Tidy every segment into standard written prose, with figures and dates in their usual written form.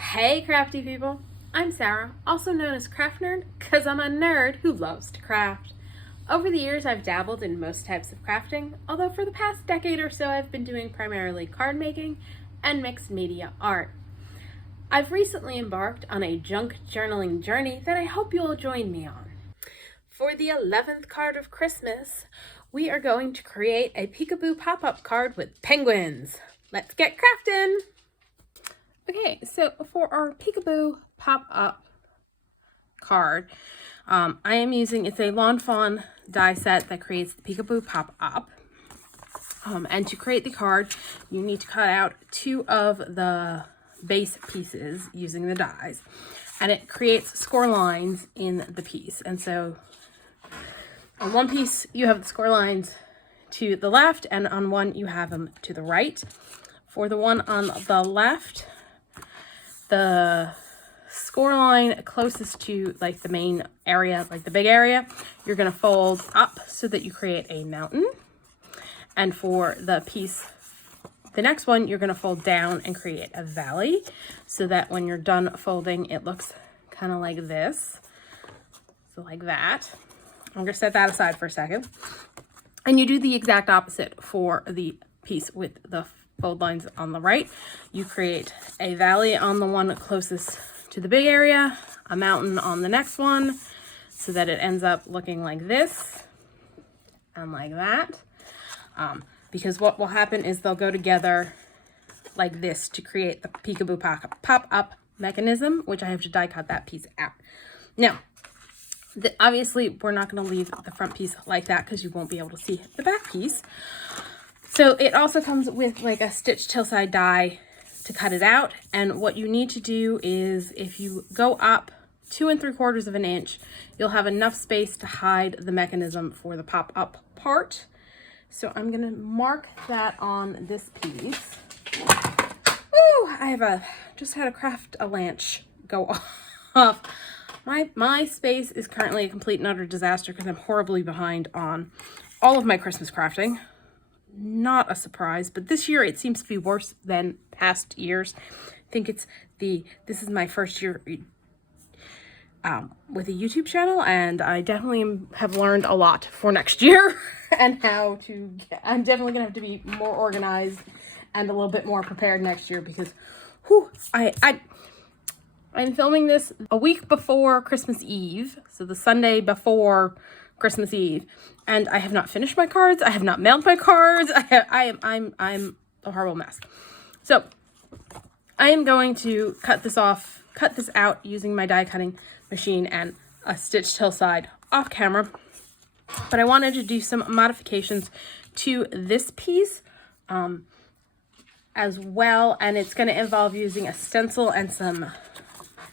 Hey crafty people, I'm Sarah, also known as Craft Nerd because I'm a nerd who loves to craft. Over the years I've dabbled in most types of crafting, although for the past decade or so I've been doing primarily card making and mixed media art. I've recently embarked on a junk journaling journey that I hope you'll join me on. For the 11th card of Christmas, we are going to create a peekaboo pop-up card with penguins. Let's get crafting! Okay, so for our peekaboo pop-up card, I am using, it's a Fawn die set that creates the peekaboo pop-up. And to create the card, you need to cut out 2 of the base pieces using the dies. And it creates score lines in the piece. And so on one piece, you have the score lines to the left, and on one, you have them to the right. For the one on the left, the score line closest to like the main area, like the big area, you're going to fold up so that you create a mountain. And for the piece, the next one, you're going to fold down and create a valley so that when you're done folding, it looks kind of like this. So like that. I'm going to set that aside for a second. And you do the exact opposite for the piece with the fold lines on the right. You create a valley on the one closest to the big area, a mountain on the next one, so that it ends up looking like this and like that. Because what will happen is they'll go together like this to create the peekaboo pop-up mechanism, which I have to die cut that piece out. Now, obviously, we're not going to leave the front piece like that because you won't be able to see the back piece. So it also comes with like a stitch hillside die to cut it out. And what you need to do is if you go up 2 3/4 of an inch, you'll have enough space to hide the mechanism for the pop-up part. So I'm going to mark that on this piece. Ooh, just had a craft a lanch go off. My space is currently a complete and utter disaster because I'm horribly behind on all of my Christmas crafting. Not a surprise, but this year it seems to be worse than past years. I think this is my first year with a YouTube channel, and I definitely have learned a lot for next year and I'm definitely gonna have to be more organized and a little bit more prepared next year because I'm filming this a week before Christmas Eve, so the Sunday before Christmas Eve, and I have not finished my cards. I have not mailed my cards. I'm a horrible mess. So I am going to cut this out using my die cutting machine and a stitched hillside off camera. But I wanted to do some modifications to this piece as well, and it's going to involve using a stencil and some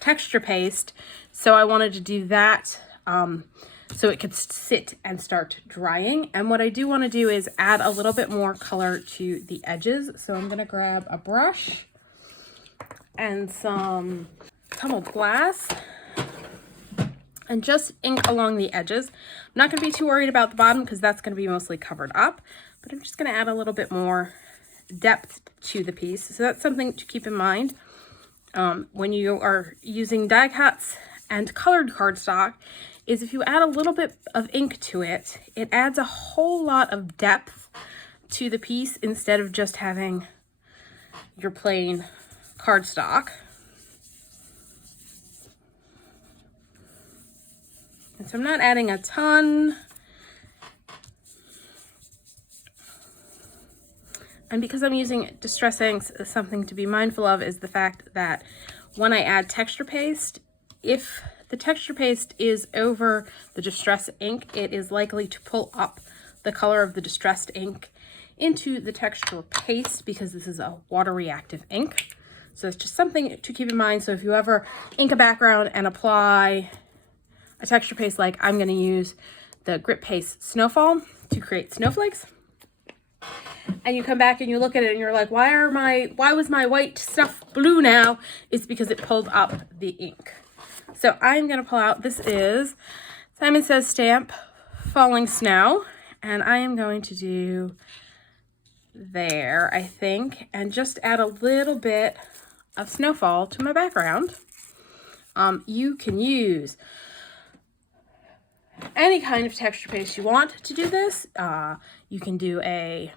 texture paste. So I wanted to do that so it could sit and start drying. And what I do want to do is add a little bit more color to the edges. So I'm going to grab a brush and some tumbled glass and just ink along the edges. I'm not going to be too worried about the bottom because that's going to be mostly covered up, but I'm just going to add a little bit more depth to the piece. So that's something to keep in mind when you are using die cuts and colored cardstock, is if you add a little bit of ink to it, it adds a whole lot of depth to the piece instead of just having your plain cardstock. And so I'm not adding a ton. And because I'm using distress inks, something to be mindful of is the fact that when I add texture paste, if the texture paste is over the distress ink, it is likely to pull up the color of the distressed ink into the texture paste because this is a water reactive ink. So it's just something to keep in mind. So if you ever ink a background and apply a texture paste, like I'm going to use the Grip Paste Snowfall to create snowflakes, and you come back and you look at it and you're like, why was my white stuff blue now? It's because it pulled up the ink. So I'm going to pull out, this is Simon Says Stamp Falling Snow, and I am going to do there, I think, and just add a little bit of Snowfall to my background. You can use any kind of texture paste you want to do this. You can do a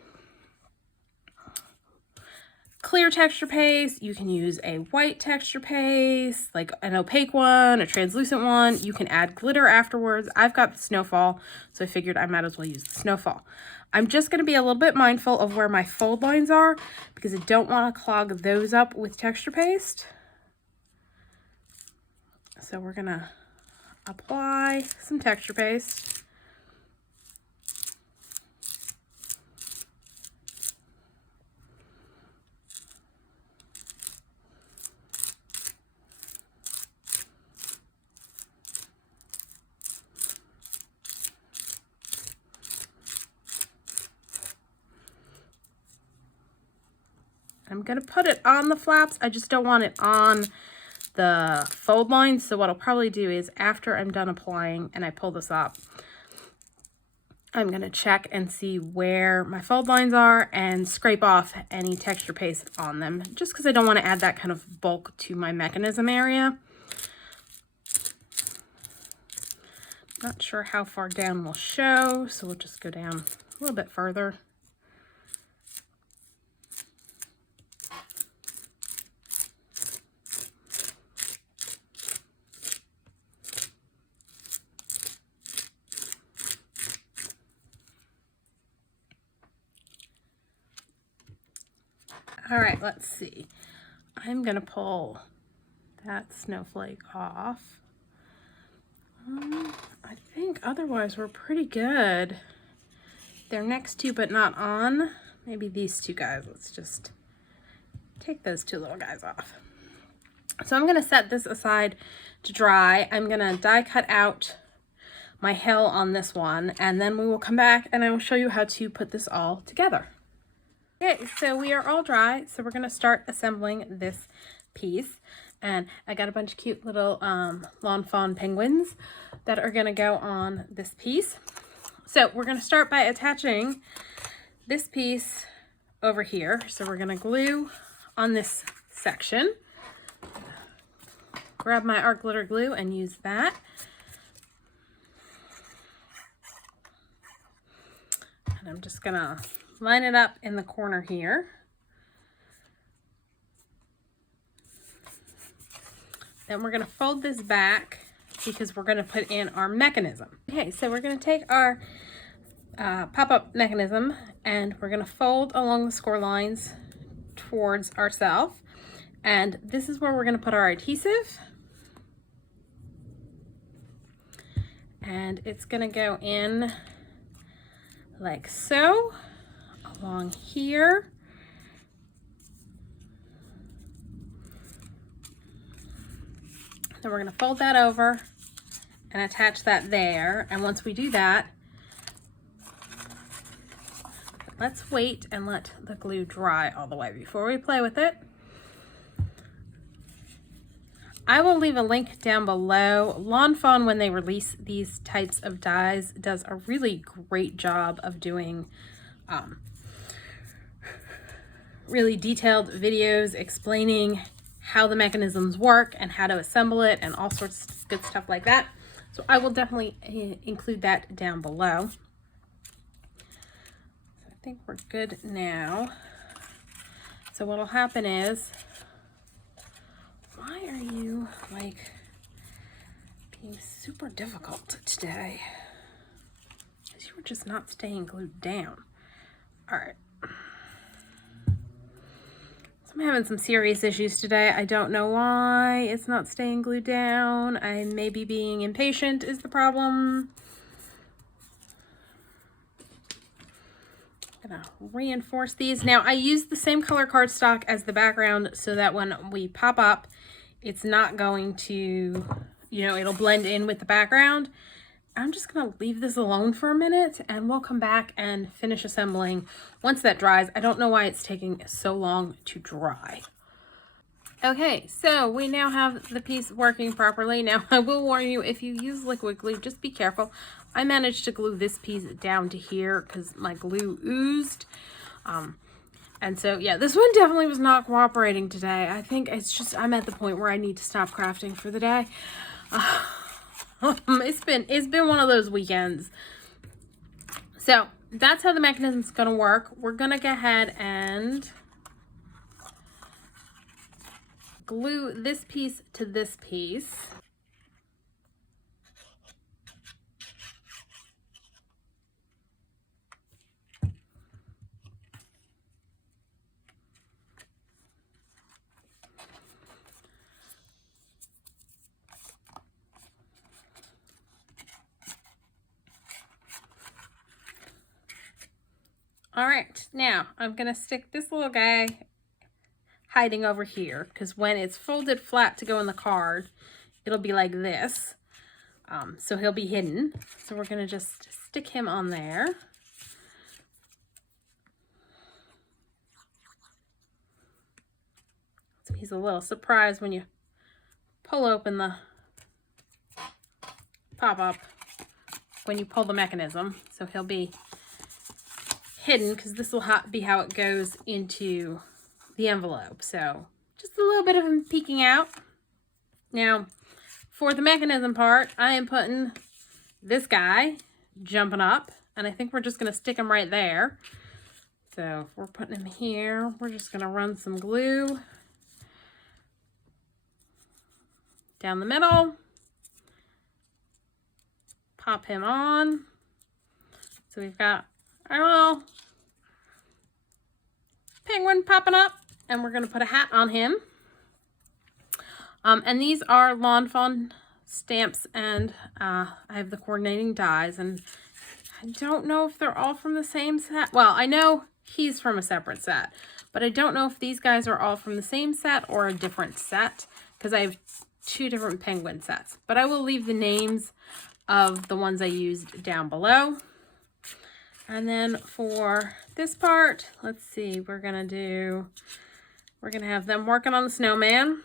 clear texture paste. You can use a white texture paste, like an opaque one, a translucent one. You can add glitter afterwards. I've got the Snowfall, so I figured I might as well use the Snowfall. I'm just going to be a little bit mindful of where my fold lines are because I don't want to clog those up with texture paste. So we're going to apply some texture paste. I'm going to put it on the flaps. I just don't want it on the fold lines. So what I'll probably do is after I'm done applying and I pull this up, I'm going to check and see where my fold lines are and scrape off any texture paste on them, just because I don't want to add that kind of bulk to my mechanism area. Not sure how far down will show, so we'll just go down a little bit further. All right, let's see. I'm gonna pull that snowflake off. I think otherwise we're pretty good. They're next to but not on. Maybe these two guys. Let's just take those two little guys off. So I'm gonna set this aside to dry. I'm gonna die cut out my hill on this one, and then we will come back and I will show you how to put this all together. Okay, so we are all dry, so we're going to start assembling this piece. And I got a bunch of cute little lawn fawn penguins that are going to go on this piece. So we're going to start by attaching this piece over here. So we're going to glue on this section. Grab my art glitter glue and use that. And I'm just going to line it up in the corner here. Then we're going to fold this back because we're going to put in our mechanism. Okay, so we're going to take our pop-up mechanism and we're going to fold along the score lines towards ourselves. And this is where we're going to put our adhesive. And it's going to go in like so. Along here. Then we're going to fold that over and attach that there. And once we do that, let's wait and let the glue dry all the way before we play with it. I will leave a link down below. Lawn Fawn, when they release these types of dies, does a really great job of doing really detailed videos explaining how the mechanisms work and how to assemble it and all sorts of good stuff like that. So I will definitely include that down below. So I think we're good now. So what'll happen is, why are you like being super difficult today? Because you were just not staying glued down. All right. I'm having some serious issues today. I don't know why it's not staying glued down. I may be being impatient is the problem. I'm gonna reinforce these. Now I use the same color cardstock as the background so that when we pop up, it's not going to, it'll blend in with the background. I'm just gonna leave this alone for a minute and we'll come back and finish assembling once that dries. I don't know why it's taking so long to dry. Okay, so we now have the piece working properly. Now I will warn you, if you use liquid glue, just be careful. I managed to glue this piece down to here because my glue oozed. And so, yeah, this one definitely was not cooperating today. I think it's just, I'm at the point where I need to stop crafting for the day. It's been one of those weekends. So that's how the mechanism's gonna work. We're gonna go ahead and glue this piece to this piece. All right, now I'm gonna stick this little guy hiding over here, because when it's folded flat to go in the card, it'll be like this. So he'll be hidden. So we're gonna just stick him on there. So he's a little surprised when you pull open the pop-up, when you pull the mechanism. So he'll be hidden, because this will be how it goes into the envelope. So just a little bit of him peeking out. Now for the mechanism part, I am putting this guy jumping up, and I think we're just going to stick him right there. So if we're putting him here, we're just going to run some glue down the middle, pop him on. So we've got our little penguin popping up, and we're going to put a hat on him. And these are Lawn Fawn stamps, and I have the coordinating dies, and I don't know if they're all from the same set. Well, I know he's from a separate set, but I don't know if these guys are all from the same set or a different set, because I have 2 different penguin sets. But I will leave the names of the ones I used down below. And then for this part, let's see, we're gonna have them working on the snowman.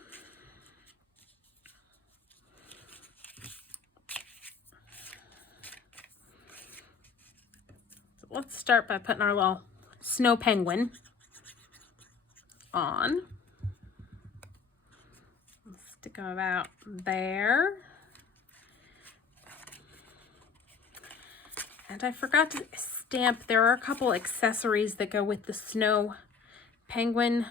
So let's start by putting our little snow penguin on. Let's stick him about there. And I forgot to stamp, there are a couple accessories that go with the snow penguin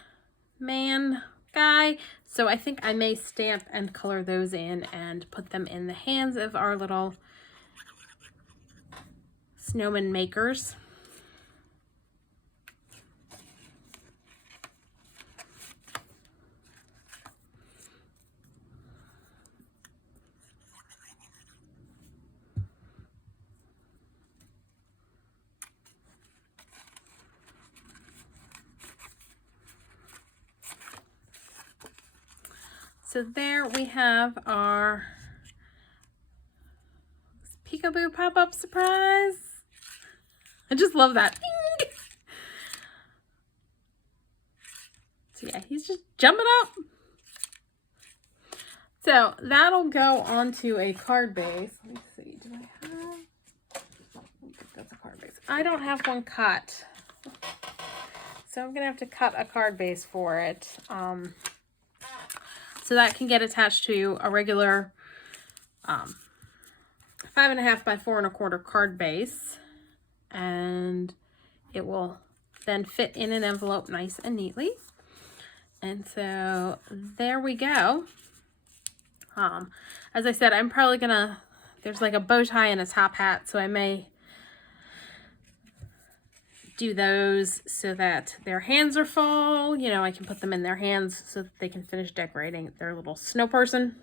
man guy. So I think I may stamp and color those in and put them in the hands of our little snowman makers. So there we have our peekaboo pop-up surprise. I just love that. Ding! So yeah, he's just jumping up. So that'll go onto a card base. Let me see, do I have? I think that's a card base. I don't have one cut. So I'm gonna have to cut a card base for it. So that can get attached to a regular 5.5 by 4 1/4 card base, and it will then fit in an envelope nice and neatly. And so there we go. As I said, I'm probably gonna, there's like a bow tie and a top hat, so I may do those so that their hands are full. You know, I can put them in their hands so that they can finish decorating their little snow person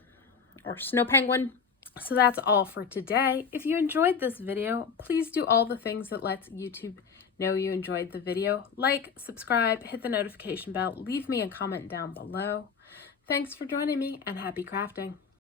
or snow penguin. So that's all for today. If you enjoyed this video, please do all the things that lets YouTube know you enjoyed the video. Like, subscribe, hit the notification bell, leave me a comment down below. Thanks for joining me, and happy crafting.